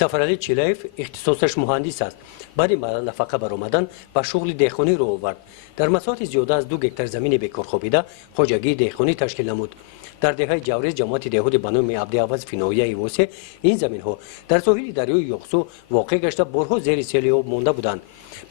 сафарали чилаев ихтисосаш муҳандис аст баъди нафақа баромадан ба шуғли дехонӣ роҳ овард дар масоҳати зиёда аз 2 гектар замини бекорхобида хоҷагии дехонӣ ташкил намуд дар деҳаи ҷаврез ҷамоати деҳоди ба номи абдиаваз финоияи восе ин заминҳо дар соҳили дарёи ёқсу воқеъ гашта борҳо зери сели об монда буданд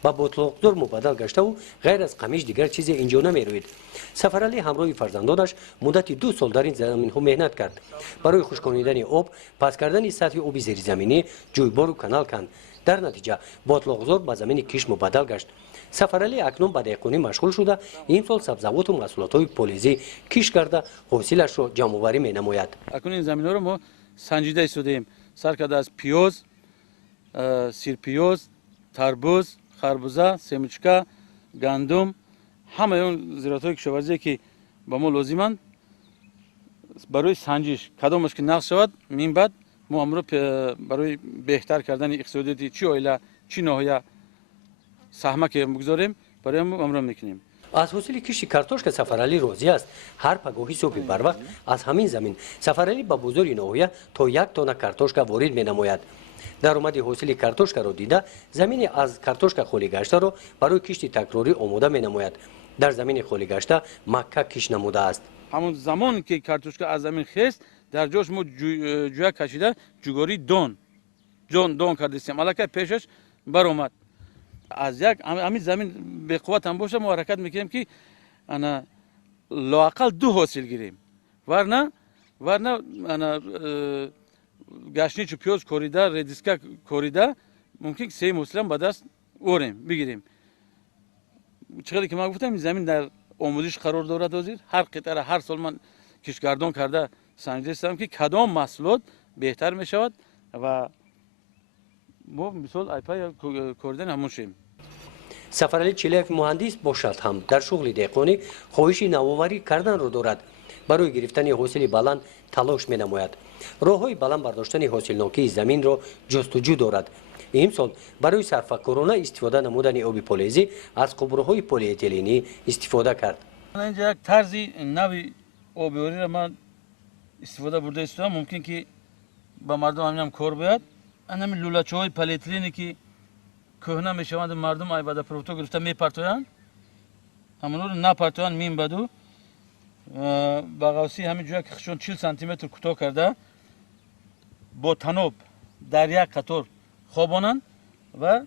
ба ботлоқзор мубаддал гаштаву ғайр аз қамиш дигар чизе инҷо намероид сафаралӣ ҳамроҳи фарзандонаш муддати 2 сол дар ин заминҳо меҳнат кард барои хушконидани об паст кардани сатҳи оби зеризаминӣ ҷӯйбору канал канд дар натиҷа ботлоқзор ба замини киш мубаддал гашт сафаралӣ акнун ба деҳқонӣ машғул шуда имсол сабзавоту маҳсулотҳои полезӣ киш карда ҳосилашро ҷамъоварӣ менамояд акнун ин заминҳоро мо санҷида истодаем сар карда аз пиёз сирпиёз тарбуз харбуза семучка гандум ҳамаи он зироатҳои кишоварзие ки ба мо лозиманд барои санҷиш кадомаш ки нақс шавад мин баъд мо амро барои беҳтар кардани иқтисодиёти чӣ оила чӣ ноҳия саҳма ки бигузорем барои амро мекунем аз ҳосили кишти картошка сафаралӣ розӣ аст ҳар пагоҳи субҳи барвақт аз ҳамин замин сафаралӣ ба бозори ноҳия то 1 тонна картошка ворид менамояд даромади ҳосили картошкаро дида замини аз картошка холӣ гаштаро барои кишти такрорӣ омода менамояд дар замини холӣ гашта макка киш намудааст ҳамон замон ки картошка аз замин хест дар ҷош мо ҷӯя кашида ҷугори дон кардастем аллакай пешаш баромад аз як ҳамин замин беқувват ҳам боша мо ҳаракат мекунем ки ана лоақал 2 ҳосил гирем варна ана гашничу пиёз корида редиска корида мумкин 3 ҳосилам ба даст орем бигирем чӣ қадр ки ман гуфтам ин замин дар омӯзиш қарор дорад ҳозир ҳар қитъара ҳар сол ман кишгардон карда санҷида истам ки кадом маҳсулот беҳтар мешавад ва мо мисол айпай коридани ҳамон шуем сафаралӣ чилаев муҳандис бошад ҳам дар шуғли деҳқонӣ хоҳиши навоварӣ карданро дорад барои гирифтани ҳосили баланд талош менамояд роҳҳои баланд бардоштани ҳосилнокии заминро ҷустуҷӯ дорад имсол барои сарфакорона истифода намудани оби полезӣ аз қубурҳои полиэтиленӣ истифода кард инҷа як тарзи нави обиёриро ман истифода бурда истодам мумкин ки ба мардум ҳаминам кор биёяд анами лулачаҳои полиэтилене ки кӯҳна мешаванду мардум ай бада проводҳо гирифта мепартоянд ҳамонҳоро напартоянд мин баду ба ғавси ҳамин ҷоя ки хишон 40 сантиметр кӯтоҳ карда бо таноб дар як қатор хобонанд ва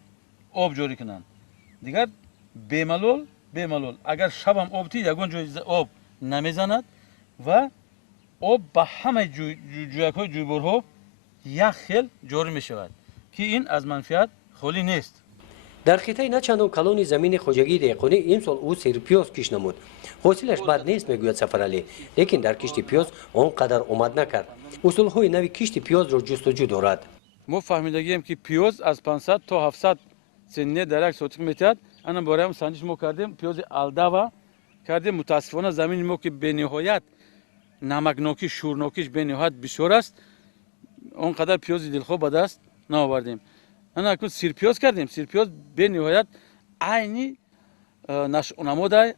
об ҷорӣ кунанд дигар бемалол агар шабам об тид ягон ҷои об намезанад ва об ба ҳамаи ҷӯякҳои ҷӯйборҳо як хел ҷорӣ мешавад ки ин аз манфиат холӣ нест дар хитаи начандон калони замини хоҷагии деҳқонӣ имсол ӯ сирпиёз киш намуд ҳосилаш бад нест мегӯяд сафаралӣ лекин дар кишти пиёз он қадар омад накард усулҳои нави кишти пиёзро ҷустуҷӯ дорад мо фаҳмидагием ки пиёз аз 500 то 700 сентнет дар як сотиқ метиҳад ана бораам санҷиш мо кардем пиёзи алдава кардем мутаассифона замини мо ки бениҳоят намакнокӣ шӯрнокиш бениҳоят бисёр аст он қадар пиёзи дилхоҳ ба даст наовардем ана акнун сирпиёз кардем сирпиёз бениҳоят айни намодай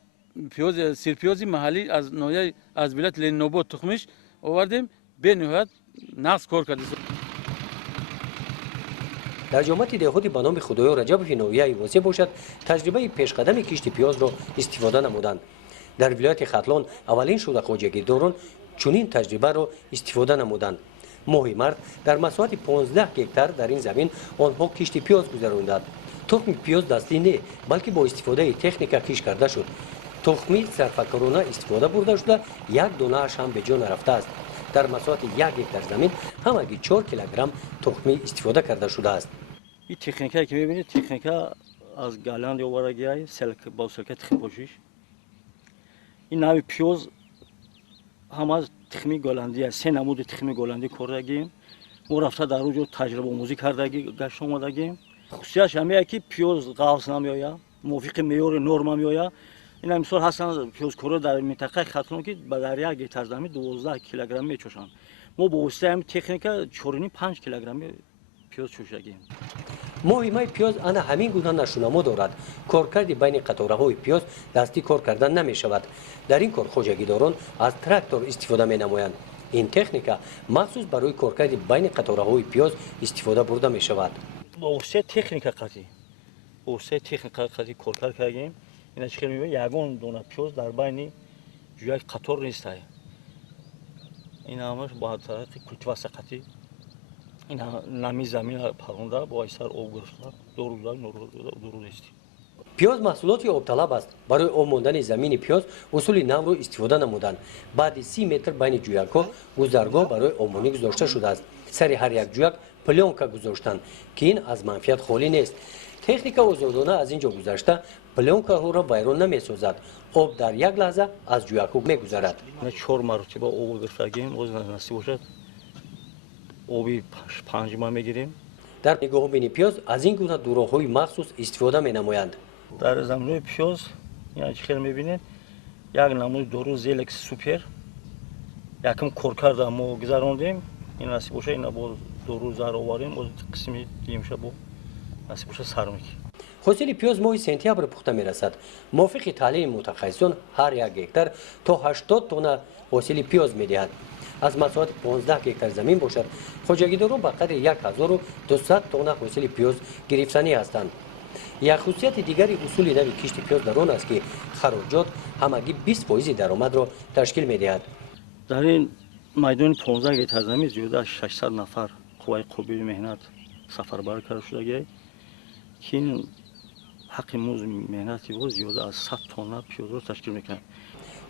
сирпиёзи маҳаллӣ аз ноҳияи аз вилояти ленинобод тухмиш овардем бениҳоят нағз кор кардем дар ҷомати деҳоти ба номи худоё раҷабови ноҳияи восе бошад таҷрибаи пешқадами кишти пиёзро истифода намуданд дар вилояти хатлон аввалин шуда хоҷагирдорон чунин таҷрибаро истифода намуданд моҳи март дар масоҳати 15 гектар дар ин замин онҳо кишти пиёз гузаронданд тухми пиёз дастӣ не балки бо истифодаи техника киш карда шуд тухми сарфакорона истифода бурда шуда як донааш ҳам бе ҷо нарафтааст дар масоҳати 1 гектар замин ҳамагӣ 4 килограмм тухмӣ истифода карда шудааст ин техникае ки мебинед техника аз галанд оварагиай бо селка тихмпошиш ин нави пиёз ҳама тихми голандӣ аст 3 намуди тихми голандӣ кардагем мо рафта дар оҷо таҷрибаомӯзӣ кардаги гашта омадагем хусусияш ҳамеяе ки пиёз ғафз намеоя мувофиқи меъёри норма меоя ина мисол ҳастанд пиёзкоро дар минтақаи хатлон ки дар як гектар замин 12 килограмм мечошанд мо бо воситаи ҳамин техника 4,5 килограмми пиёз чӯшагем моҳи май пиёз ана ҳамин гуна нашунамо дорад коркарди байни қатораҳои пиёз дастӣ кор кардан намешавад дар ин кор хоҷагидорон аз трактор истифода менамоянд این تکنیکا مخصوص برای کارکرد بین قطاره‌های پیاز استفاده برده می شود. با سه تکنیک قطعی کار کردیم. اینا چه می‌بینید یگان دونه پیاز در بین جوی قطار نیست. این همش با طریق کلتیواسیون قطعی اینا نمی زمین پرونده با ایسر آب گرفته دو روز است. پیاز محصولاتی آب طلب است. برای آب ماندن زمین پیاز اصول نو رو استفاده نمودند. بعد 30 متر بین جویک‌ها گذرگاه برای آبمانی گذاشته شده است. سر هر یک جویک پلانکا گذاشتند که این از منفیت خالی نیست. تکنیک آزادانه از اینجا گذشته پلانکا را ویران نمی‌سازد. آب در یک لحظه از جویک‌ها می‌گذرد. نه 4 مرتبه آب گرفتیم باز نصیب باشد آبی 5 ماه میگیریم. در نگاه بین پیاز از این گونه دوراه‌های مخصوص استفاده می‌نمایند. در زمینه پیاز یعنی چه می‌بینید یک نمونه دورو زلکس سوپر یکم کار کردم ما گذراندیم این نصیب باشه اینا با دورو زار آوریم باز قسمی دیگه میشه با نصیب باشه سرمیک. حاصل پیاز ماه سپتامبر پخته می‌رسد. موافق تعلیم متخصصان هر یک هکتار تا 80 تن حاصل پیاز می‌دهد. از مساحت 15 هکتار زمین باشد خواجگیداران به قدر 1200 تن حاصل پیاز گرفتنی هستند. یک خصوصیت دیگری اصول نوی کشت پیاز در آن است که خراجات همگی 20% درآمد را تشکیل می‌دهد. در این میدان 15 هکتار زمین زیاده از 600 نفر قوای قبیل مهنت سفربر کرده شده که این حق موز مهنتی بود زیاده از 100 تن پیاز را تشکیل می‌کند.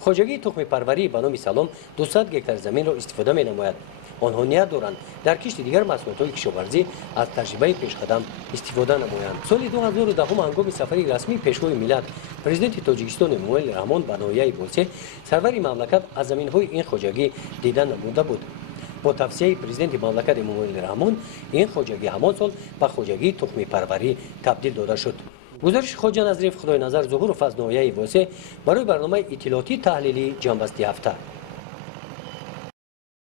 خواجگی تخم پروری به نام سلام 200 هکتار زمین را استفاده می‌نماید. آنها نیت دارند در کشت دیگر محصولات کشاورزی از تجربه پیشقدم استفاده نمایند. سال 2010 هنگام سفری رسمی پیشوای ملت پرزیدنت تاجیکستان اموئل رحمان به ناحیه بوسه سروری مملکت از زمین‌های این خواجگی دیدن نموده بود. با توصیه پرزیدنت مملکت اموئل رحمان این خواجگی همان سال به خواجگی تخم پروری تبدیل داده شد. گزارش خواجه نظریف خدای نظر ظهور و فضل ناحیه واسه برای برنامه اطلاعاتی تحلیلی جنبستی هفته.